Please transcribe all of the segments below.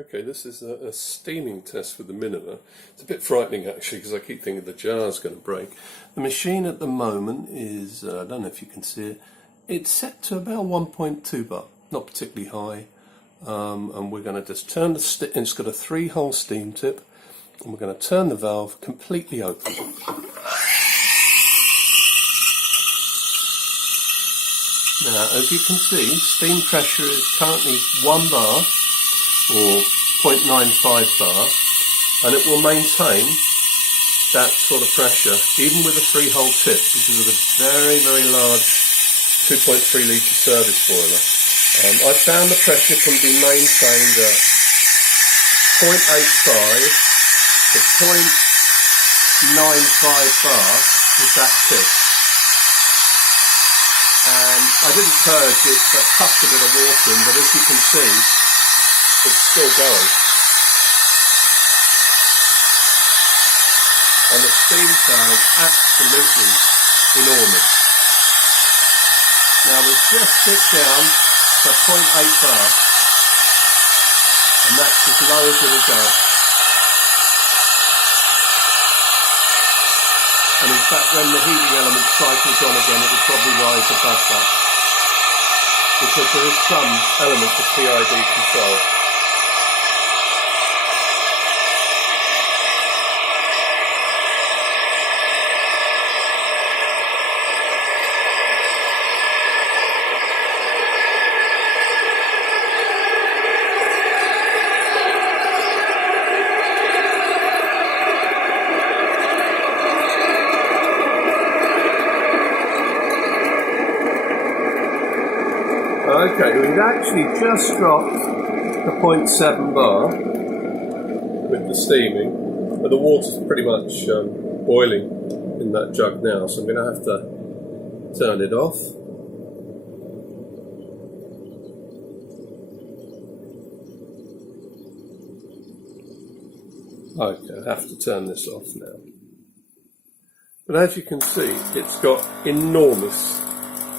Okay, this is a steaming test with the Minima. It's a bit frightening actually because I keep thinking the jar's going to break. The machine at the moment is, I don't know if you can see it, it's set to about 1.2 bar, not particularly high. And we're going to just turn the, it's got a 3-hole steam tip, and we're going to turn the valve completely open. Now, as you can see, steam pressure is currently 1 bar, or 0.95 bar, and it will maintain that sort of pressure even with a 3-hole tip because of the very, very large 2.3 litre service boiler. I found the pressure can be maintained at 0.85 to 0.95 bar with that tip. And I didn't purge it, but puffed a bit of water in, but as you can see, it's still going. And the steam power is absolutely enormous. Now we've just dipped down to 0.8 bar, and that's as low as it'll go. And in fact, when the heating element cycles on again, it will probably rise above that, because there is some element of PID control. Okay, we've actually just dropped to 0.7 bar with the steaming, but the water's pretty much boiling in that jug now, so I'm going to have to turn it off. Okay, I have to turn this off now. But as you can see, it's got enormous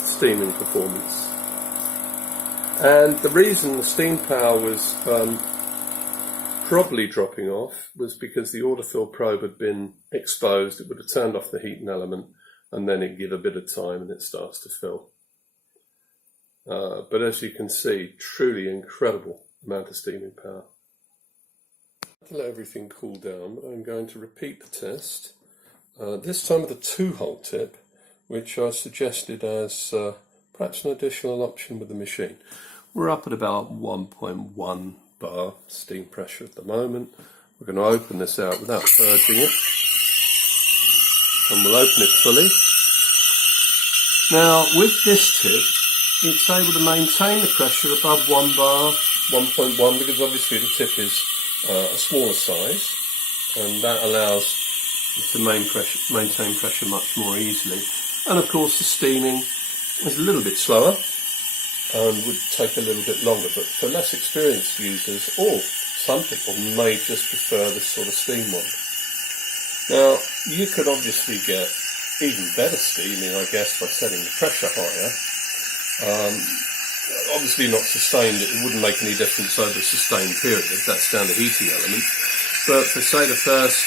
steaming performance. And the reason the steam power was probably dropping off was because the autofill probe had been exposed. It would have turned off the heating element, and then it'd give a bit of time and it starts to fill. But as you can see, truly incredible amount of steaming power. To let everything cool down, I'm going to repeat the test, this time with a 2-hole tip, which I suggested as perhaps an additional option with the machine. We're up at about 1.1 bar steam pressure at the moment. We're going to open this out without purging it, and we'll open it fully. Now with this tip, it's able to maintain the pressure above 1 bar, 1.1, because obviously the tip is a smaller size, and that allows you to maintain pressure much more easily. And of course the steaming is a little bit slower and would take a little bit longer, but for less experienced users, or some people may just prefer this sort of steam one. Now you could obviously get even better steaming, I guess, by setting the pressure higher. Obviously not sustained, it wouldn't make any difference over a sustained period, that's down to heating element. But for say the first,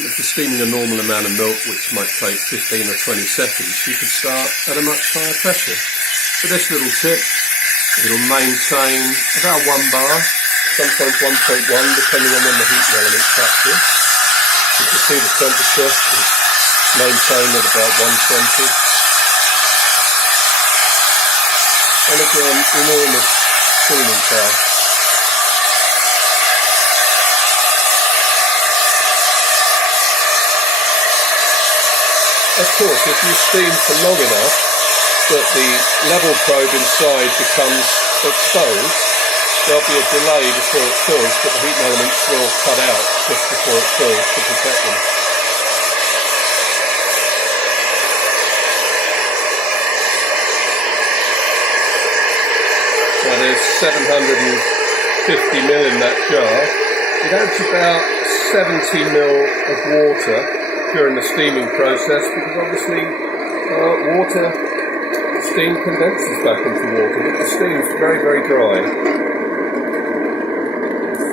if you're steaming a normal amount of milk, which might take 15 or 20 seconds, you could start at a much higher pressure. With this little tip, it'll maintain about 1 bar, sometimes 1.1, depending on when the heating element cuts in. You can see the temperature is maintained at about 120. And again, enormous steaming power. Of course, if you steam for long enough that the level probe inside becomes exposed, there'll be a delay before it fills, but the heating elements will cut out just before it fills to protect them. Now there's 750 ml in that jar. It adds about 70 ml of water during the steaming process, because obviously steam condenses back into water, but the steam's very, very dry.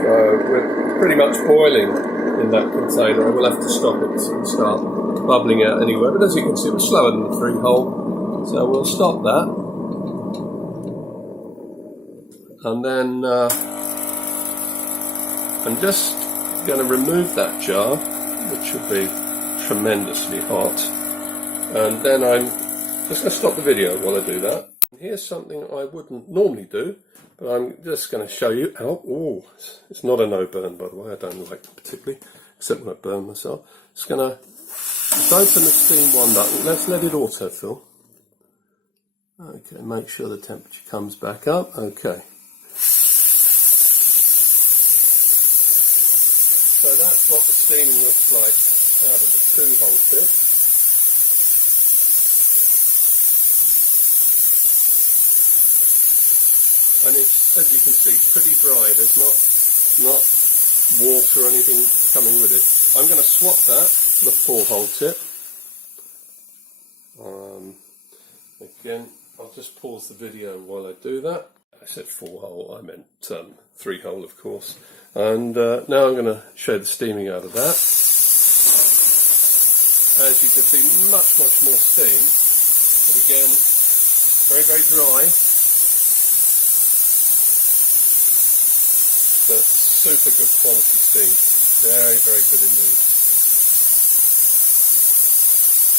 we're pretty much boiling in that container. I will have to stop it and start bubbling out anyway. But as you can see, we're slower than the 3-hole, so we'll stop that. And then I'm just going to remove that jar, which will be tremendously hot. And then I'm just going to stop the video while I do that. Here's something I wouldn't normally do, but I'm just going to show you. Oh, it's not a no burn, by the way. I don't like them particularly, except when I burn myself. Just going to open the steam wand up. Let's let it autofill. Okay, make sure the temperature comes back up. Okay. So that's what the steaming looks like out of the 2-hole tip. And it's, as you can see, pretty dry. There's not water or anything coming with it. I'm going to swap that for the 4-hole tip. Again, I'll just pause the video while I do that. I said 4-hole, I meant 3-hole, of course. And now I'm going to show the steaming out of that. As you can see, much more steam. But again, very dry. But super good quality steam. Very good indeed.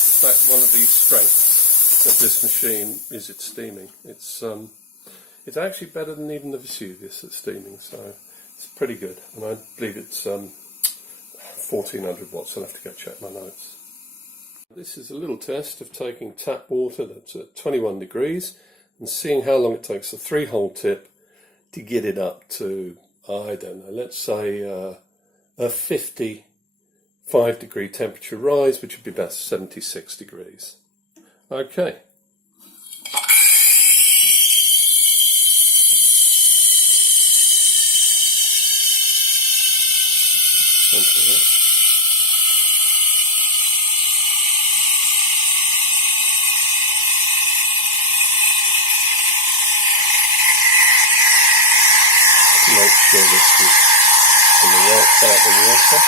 In fact, one of the strengths of this machine is its steaming. It's actually better than even the Vesuvius at steaming, so it's pretty good. And I believe it's 1400 watts. I'll have to go check my notes. This is a little test of taking tap water that's at 21 degrees and seeing how long it takes a 3-hole tip to get it up to, I don't know, let's say a 55 degree temperature rise, which would be about 76 degrees. Okay. Make sure this is in the right part of the water.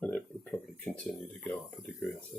And it would probably continue to go up a degree or so.